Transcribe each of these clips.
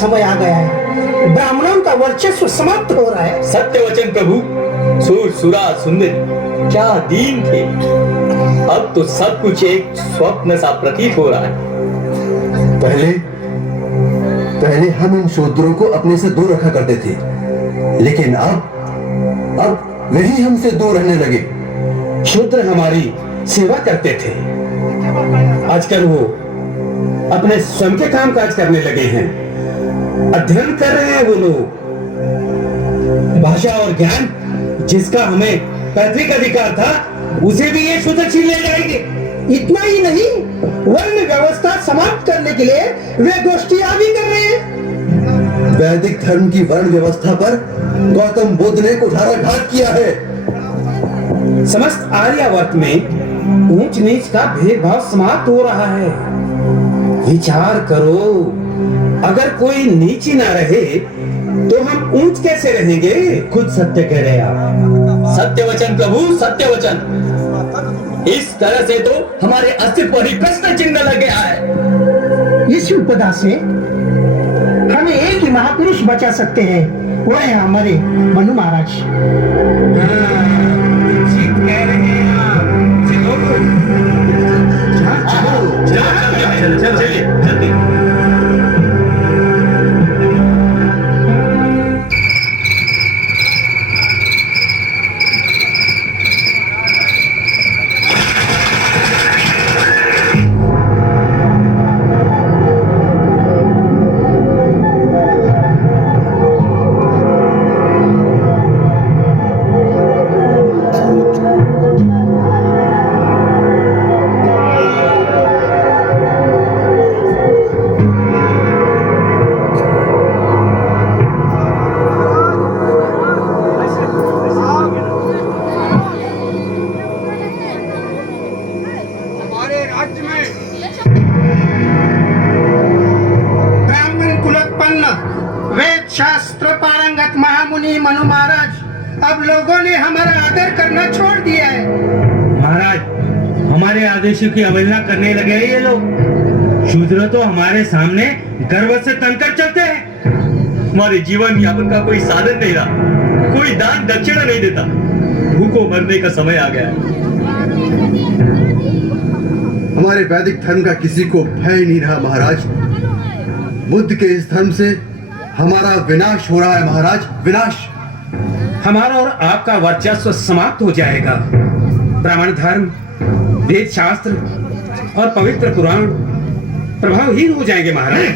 समय आ गया है। ब्राह्मणों का वर्चस्व समाप्त हो रहा है। सत्य वचन प्रभु। सूर सुरा सुंदर क्या दीन थे, अब तो सब कुछ एक स्वप्न सा प्रतीत हो रहा है। पहले हम इन शूद्रों को अपने से दूर रखा करते थे, लेकिन अब वही हमसे दूर रहने लगे। शूद्र हमारी सेवा करते थे, आजकल वो अपने स्वयं के काम काज करने लगे हैं। अध्ययन कर रहे हैं वो लोग। भाषा और ज्ञान जिसका हमें पैतृक अधिकार था, उसे भी ये शूद्र छीन ले जाएंगे। इतना ही नहीं, वर्ण व्यवस्था समाप्त करने के लिए वे गोष्ठियां भी कर रहे हैं। वैदिक धर्म की वर्ण व्यवस्था पर गौतम बुद्ध ने कुठाराघात किया है। समस्त आर्यावर्त में ऊंच नीच का भेदभाव समाप्त हो रहा है। विचार करो, अगर कोई नीच ही ना रहे तो हम ऊंच कैसे रहेंगे? खुद सत्य कह रहे आप। सत्य वचन प्रभु, सत्य वचन। इस तरह से तो हमारे अस्तित्व पर ही प्रश्न चिन्ह लग गया है। इस विपदा से हमें एक ही महापुरुष बचा सकते हैं, वो है हमारे मनु महाराज। ठीक कह रहे हैं आप। चलो चलिए जल्दी। शास्त्र पारंगत महामुनि मनु महाराज अब लोगों ने हमारा आदर करना छोड़ दिया है। महाराज, हमारे आदेशों की अवहेलना करने लगे हैं ये लोग। शूद्र तो हमारे सामने गर्व से तनकर चलते हैं। हमारे जीवन यापन का कोई साधन नहीं रहा, कोई दान दक्षिणा नहीं देता। भूखों मरने का समय आ गया है। हमारे वैदिक धर्म का किसी को भय नहीं रहा महाराज। बुद्ध के इस धर्म से हमारा विनाश हो रहा है महाराज, विनाश। हमारा और आपका वर्चस्व समाप्त हो जाएगा। ब्राह्मण धर्म, वेद शास्त्र और पवित्र पुराण प्रभावहीन हो जाएंगे महाराज।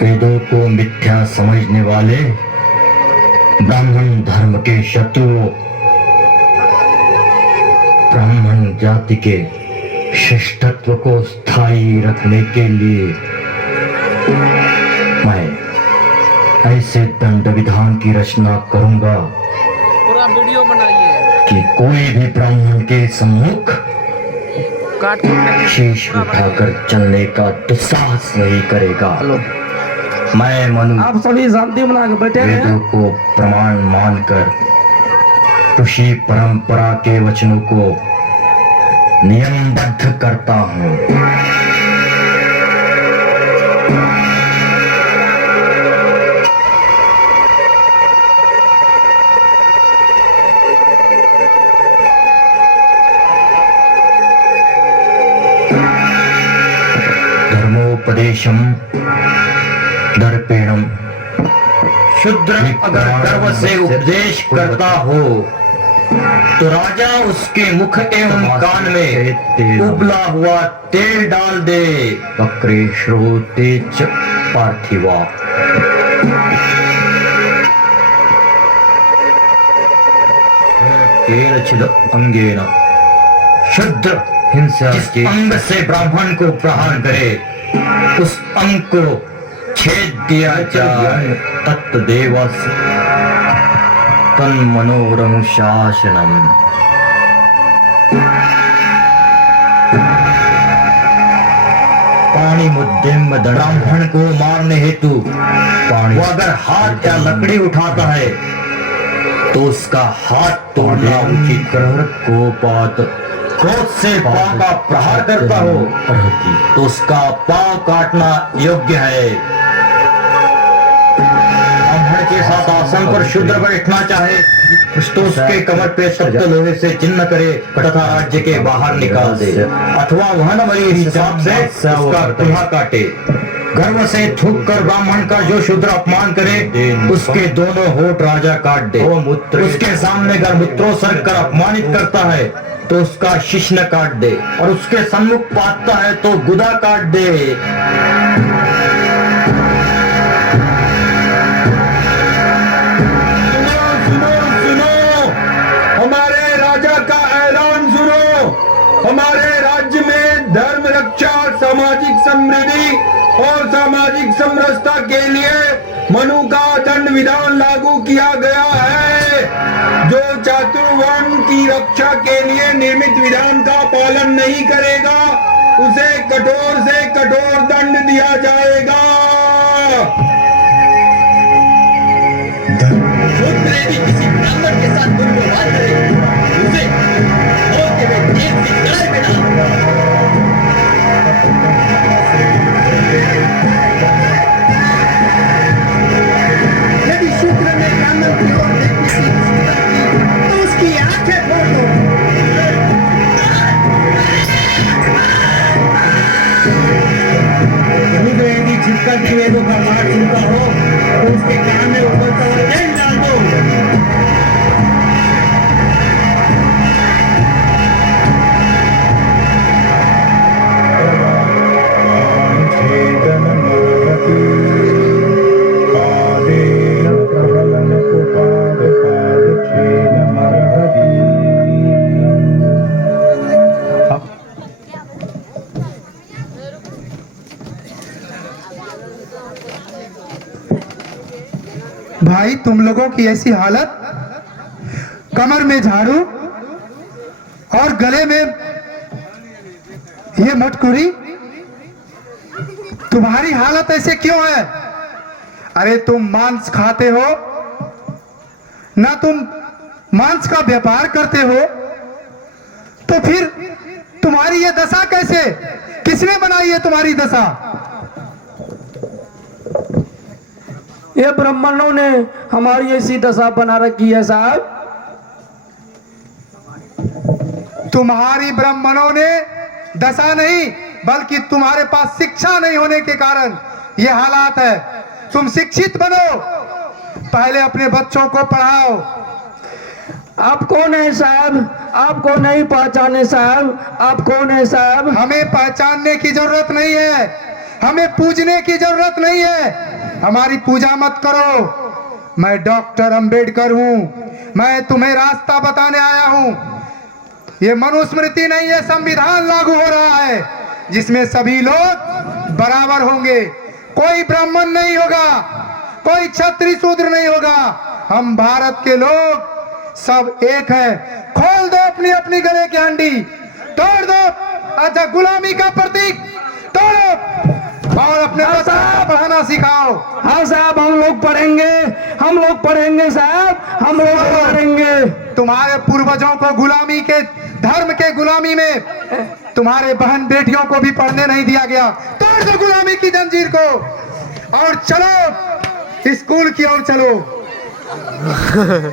वेदों को मिथ्या समझने वाले ब्राह्मण धर्म के शत्रुओं, ब्राह्मण जाति के श्रेष्ठत्व को स्थायी रखने के लिए मैं ऐसे दंड विधान की रचना करूंगा पूरा वीडियो बनाइए कि कोई भी ब्राह्मण के सम्मुख काट शीश उठाकर चलने का दुस्साहस नहीं करेगा। मैं मनु आप सभी शांति बना के बैठे हैं। वेदों को प्रमाण मानकर ऋषि परंपरा के वचनों को नियमबद्ध करता हूँ। धर्मोपदेशम दर्पेणम। शूद्र अगर गर्व से उपदेश करता हो तो राजा उसके मुख एवं कान में उबला हुआ तेल डाल दे। वक्रे श्रोते च पार्थिवा। केरचिद अंगेन। शूद्र हिंसा के अंग से ब्राह्मण को प्रहार करे, उस अंग को छेद दिया जाए। तत्देवस तन्मनोरनुशासनम। पाणी मुद्देम ब्राह्मण को मारने हेतु वो अगर हाथ या लकड़ी उठाता है तो उसका हाथ तोड़ना उचित। ग्रह कोपात क्रोध से पांव का प्रहार करता हो तो उसका पांव काटना योग्य है। ब्राह्मण के साथ आसन पर शूद्र बैठना चाहे तो उसके कमर पे सख्त लोहे से चिन्ह करे तथा राज्य के बाहर निकाल दे, अथवा वह न मरे हिसाब से उसका कुल्हा काटे। गर्व से थूक कर ब्राह्मण का जो शूद्र अपमान करे उसके दोनों होठ राजा काट दे। उसके सामने अगर मूत्रोत्सर्ग कर अपमानित करता है तो उसका शिश्न काट दे, और उसके सम्मुख पाता है तो गुदा काट दे। हमारे राजा का ऐलान सुनो। हमारे राज्य में धर्म रक्षा, सामाजिक समृद्धि और सामाजिक समरसता के लिए मनु का दंड विधान लागू किया गया है। जो चातुर्वर्ण की रक्षा के लिए निर्मित विधान का पालन नहीं करेगा उसे कठोर से कठोर दंड दिया जाएगा। शूद्र यदि किसी ब्राह्मण के साथ दुर्व्यवहार करे उसे होते हुए जेल की कड़ाई में डालो। यदि शूद्र ने ब्राह्मण की ओर देखने की चेष्टा की तो उसकी आंखें फोड़ दो। शूद्र यदि छिपकर की वेदों का पाठ सुनता हो तो उसके कान में उबलता हुआ तेल डाल दो। भाई तुम लोगों की ऐसी हालत, कमर में झाड़ू और गले में ये मटकुरी, तुम्हारी हालत ऐसे क्यों है? अरे तुम मांस खाते हो ना, तुम मांस का व्यापार करते हो, तो फिर तुम्हारी ये दशा कैसे? किसने बनाई है तुम्हारी दशा? ये ब्राह्मणों ने हमारी ऐसी दशा बना रखी है साहब। तुम्हारी ब्राह्मणों ने दशा नहीं, बल्कि तुम्हारे पास शिक्षा नहीं होने के कारण ये हालात है। तुम शिक्षित बनो, पहले अपने बच्चों को पढ़ाओ। आप कौन है साहब? आपको नहीं पहचाने साहब। आप कौन है साहब? हमें पहचानने की जरूरत नहीं है, हमें पूजने की जरूरत नहीं है। हमारी पूजा मत करो। मैं डॉक्टर अंबेडकर हूँ, मैं तुम्हें रास्ता बताने आया हूँ। ये मनुस्मृति नहीं है, संविधान लागू हो रहा है जिसमें सभी लोग बराबर होंगे। कोई ब्राह्मण नहीं होगा, कोई क्षत्रिय शूद्र नहीं होगा। हम भारत के लोग सब एक है। खोल दो अपनी अपनी गले की हंडी, तोड़ दो अच्छा गुलामी का प्रतीक, तोड़ो और अपने बच्चों को पढ़ाना सिखाओ। हाँ साहब, हम लोग पढ़ेंगे, हम लोग पढ़ेंगे साहब, हम लोग पढ़ेंगे। तुम्हारे पूर्वजों को गुलामी के, धर्म के गुलामी में तुम्हारे बहन बेटियों को भी पढ़ने नहीं दिया गया। तोड़ दो गुलामी की जंजीर को और चलो स्कूल की ओर चलो।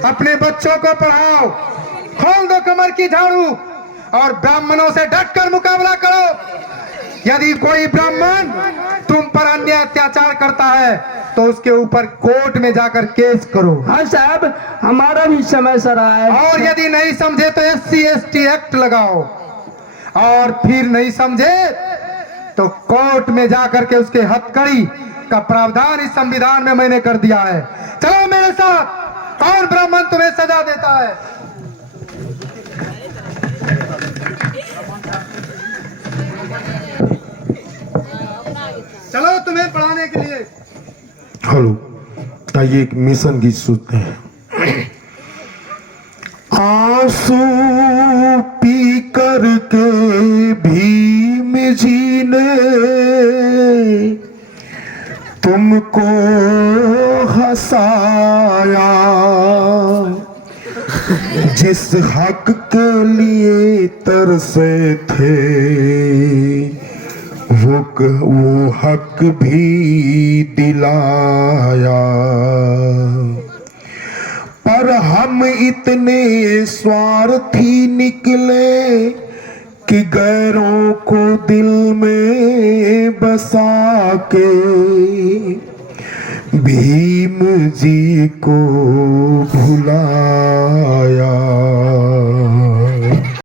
अपने बच्चों को पढ़ाओ, खोल दो कमर की झाड़ू और ब्राह्मणों से डटकर मुकाबला करो। यदि कोई ब्राह्मण तुम पर अन्याय अत्याचार करता है तो उसके ऊपर कोर्ट में जाकर केस करो। हाँ साहब, हमारा भी समय सर है। और यदि नहीं समझे तो SC/ST एक्ट लगाओ, और फिर नहीं समझे तो कोर्ट में जाकर के उसके हथकड़ी का प्रावधान इस संविधान में मैंने कर दिया है। चलो मेरे साथ। कौन ब्राह्मण तुम्हें सजा देता है? चलो तुम्हें पढ़ाने के लिए। हेलो, आइए एक मिशन गीत सुनते हैं। आंसू पी कर के भीम जी ने तुमको हंसाया, जिस हक के लिए तरसे थे वो हक भी दिलाया, पर हम इतने स्वार्थी निकले कि गैरों को दिल में बसा के भीम जी को भुलाया।